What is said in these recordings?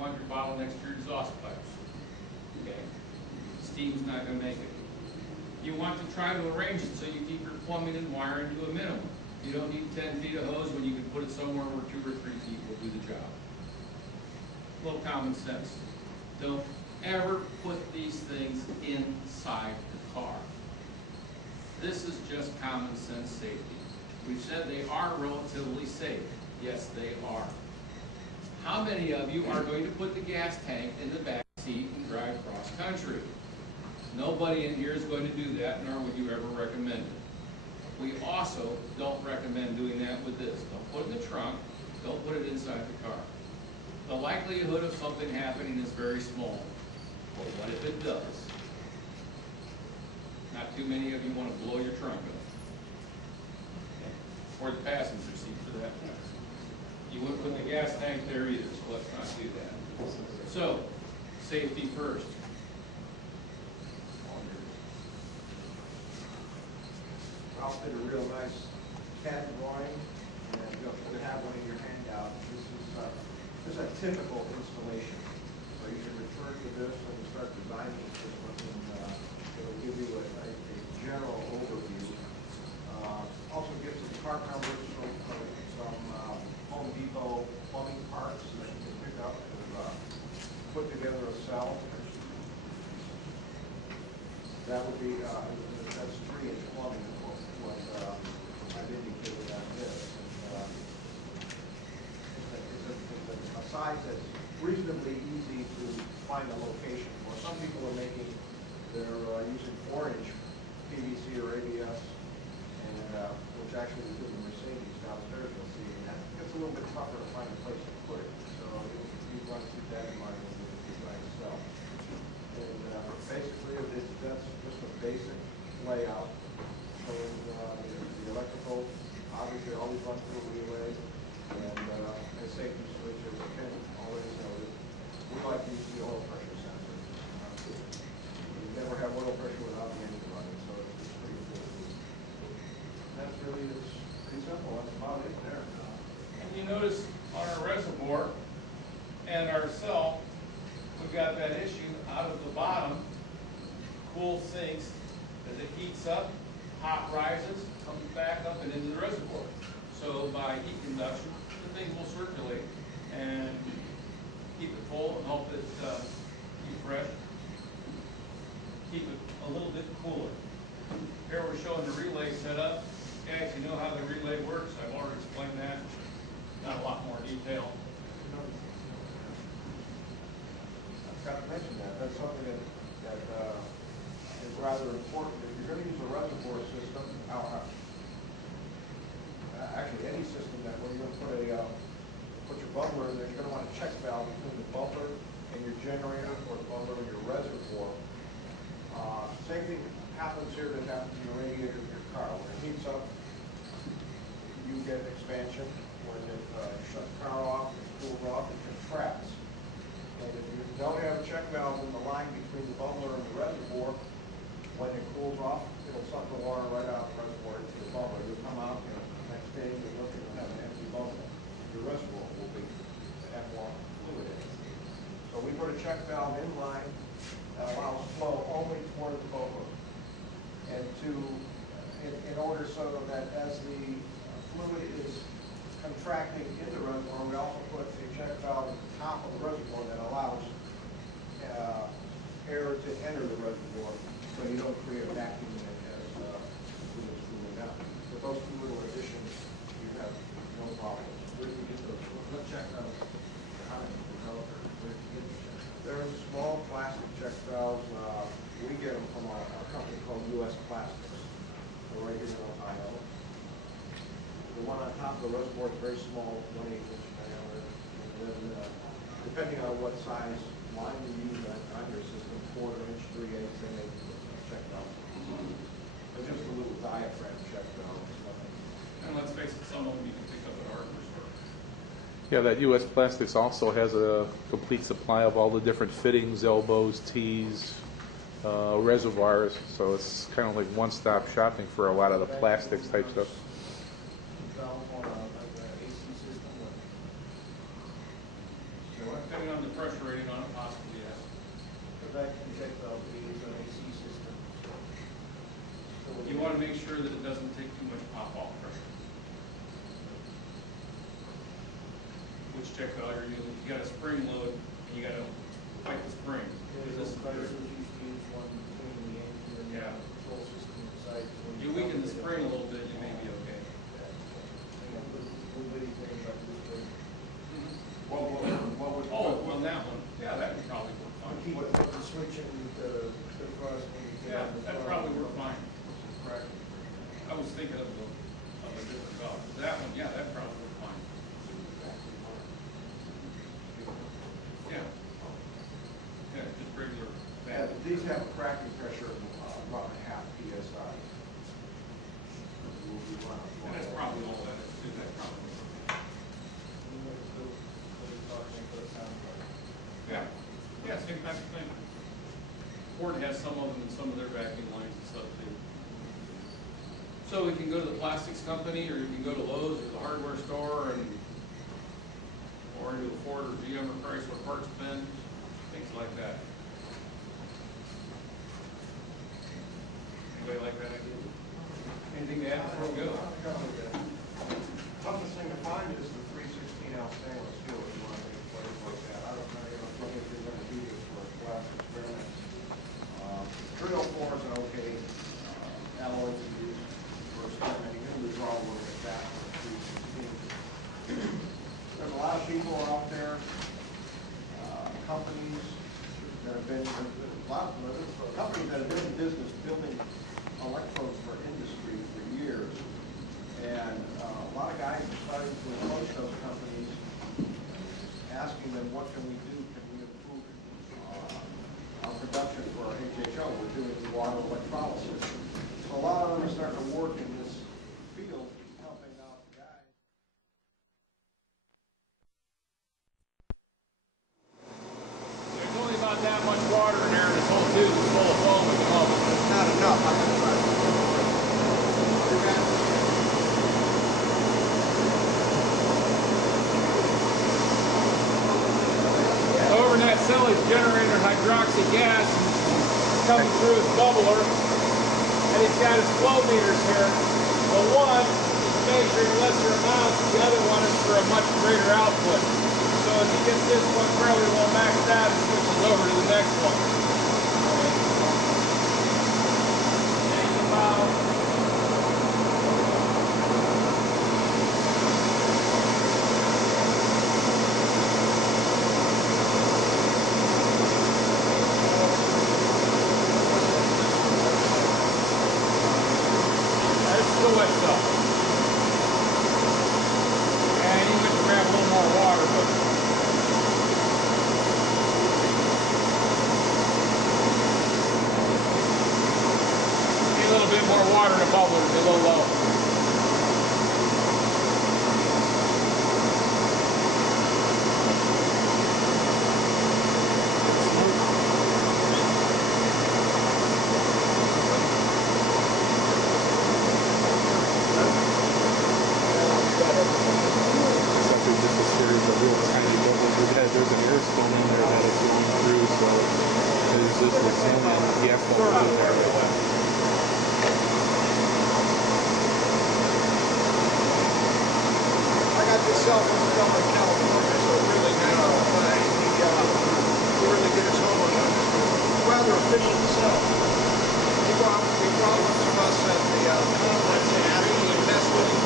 want your bottle next to your exhaust pipes. Okay? Steam's not going to make it. You want to try to arrange it so you keep your plumbing and wiring to a minimum. You don't need 10 feet of hose when you can put it somewhere where 2 or 3 feet will do the job. A little common sense. Don't ever put these things inside the car. This is just common sense safety. We've said they are relatively safe. Yes, they are. How many of you are going to put the gas tank in the back seat and drive cross country? Nobody in here is going to do that, nor would you ever recommend it. We also don't recommend doing that with this. Don't put it in the trunk. Don't put it inside the car. The likelihood of something happening is very small. But what if it does? Not too many of you want to blow your trunk up. Or the passenger seat for that matter. You wouldn't put the gas tank there either, so let's not do that. So, safety first. I'll did a real nice CAD drawing, and you'll have one in your handout. This is a typical installation. So you can refer to this when you start designing the system, and it'll give you a general overview. Also gives you part numbers from Home Depot plumbing parts that you can pick up and put together a cell. That would be, that's 3-inch plumbing, what I've indicated on this. It's a size that's reasonably easy to find a location for. Some people are making, they're using 4-inch PVC or ABS, and which actually is in the Mercedes downstairs, you'll see. And that gets a little bit tougher to find a place to put it. So you want to keep that in mind when you design itself. And basically, that's just a basic layout showing the electrical. Obviously, always run through a relay, and a safety switch, as Ken already noted. We like to use the oil pressure sensor. You never have oil pressure without the engine running, so it's pretty good. That's really, it's pretty simple. That's about it there. And you notice on our reservoir and our cell, we've got that issue out of the bottom. Cool sinks, as it heats up, hot rises, comes back up and into the reservoir. So by heat conduction, the things will circulate and keep it full and help it keep fresh, keep it a little bit cooler. Here we're showing the relay setup. Guys, you know how the relay works. I've already explained that. Not a lot more detail. I've got to mention that. That's something that is rather important. If you're going to use a reservoir system, actually any system that when you're going to put your bubbler in there, you're going to want a check valve between the bubbler and your generator, or the bubbler and your reservoir. Same thing happens here that happens in the radiator of your car. When it heats up, you get expansion. When it shuts the car off, it cools off, it contracts. And if you don't have a check valve in the line between the bubbler and the reservoir, when it cools off, it'll suck the water right out of the reservoir into the bubbler. You'll come out, and the next day you'll look and have an empty bubbler. Your reservoir will have more fluid in it. So we put a check valve in line that allows flow only toward the bubbler. And in order so that as the fluid is contracting in the reservoir, we also put a check valve at the top of the reservoir that allows air to enter the reservoir, so you don't create a vacuum as fluid is cooling down. With those two little additions, you have no problem. Where do you get those? What check valves? How did you develop it? Where did you get the check valves? They're small plastic check valves. We get them from a company called U.S. Plastics. They're right here in Ohio. The one on top of the reservoir is very small, 1/8 inch diameter. And then, depending on what size line you use on your system, 1/4 inch, 3/8, and they check valves. They're just a little diaphragm check valves. And let's face it, some of them you can pick up at hardware store. Yeah, that U.S. Plastics also has a complete supply of all the different fittings, elbows, T's, reservoirs, so it's kind of like one-stop shopping for a lot of the plastics type stuff. Valve on an AC system? So depending on the pressure rating on it, possibly, yes. But that inject valve is an AC system. So You want to make sure that it doesn't take too much pop-off pressure. Which check valve you're using, you got a spring load, and you got to fight the spring. Because this is Prices used to use one between the engine and the Yeah. control system inside. So when You weaken the spring a little bit, you may be okay. Little bitty thing like this big. What would? Oh, well, that one, yeah, that would probably work To fine. keep the switch in the cross when you get Yeah, on the that'd front. probably work fine. Correct. I was thinking of a different valve. That one, yeah, that'd probably work fine. Yeah. Yeah, just regular Yeah, valve. these have a cracking pressure of about half PSI. And that's probably all that is, too. That's probably. Yeah, yeah, same type of thing. Ford has some of them in some of their vacuum lines and stuff too. So we can go to the plastics company, or you can go to Lowe's or the hardware store, or into a Ford or GM or Chrysler parts bin, things like that. Anybody like that idea? Anything to add before we go? Toughest thing to find is the 316-ounce stainless steel if you want to make a place like that. I don't know if you're going to do this for a class experiment. 304 is an okay alloy to use for experimenting. You're going to withdraw a little bit faster than 316. There's a lot of people out there, companies that have been, companies that have been in business building electrodes for industry for years. And a lot of guys are starting to approach those companies, asking them, what can we do? Can we improve our production for our HHO? We're doing water electrolysis. So a lot of them are starting to work in this field, helping out the guys. There's only about that much water in there, and this whole tube is full of foam at the moment. It's not enough. I'm going to try to Over in that cell is generator hydroxy gas coming through his bubbler, and he's got his flow meters here. The one is measuring lesser amounts, the other one is for a much greater output. So as he gets this one fairly well maxed out, he switches over to the next one. And about still wet stuff. And you can grab a little more water, but need a little bit more water in the bubbler to be a little low. It's actually just a series of real tiny bubbles. There's an air stone in there that is going through, so there's this resilient gas bubble in there. I got this cell from a fellow in California, so really narrow, but he really did his homework on this. Rather efficient cell. He brought one from us at the conference in Abbey and messed with it.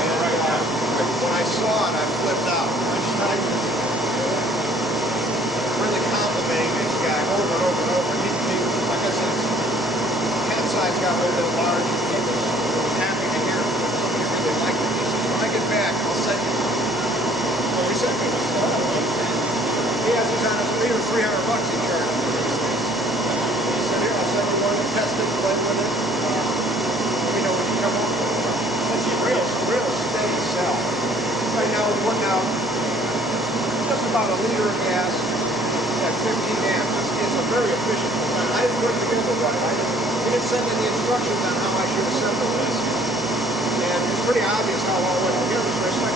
And when I saw it, I flipped out. I started really complimenting this guy over and over and over. He like I said, hand size got a little bit large. He was happy to hear somebody really liked it. He said, when I get back, I'll send you. So we sent me this. He has these on his $300 he charged for these things. He said, here, I'll send you one to test it, play with it. Let me know when you come home. That's a real steady cell. Right now, we're putting out just about a liter of gas at 15 amps. It's a very efficient design. I didn't put it together right. He didn't send me the instructions on how I should assemble this. And it's pretty obvious how all went together, so I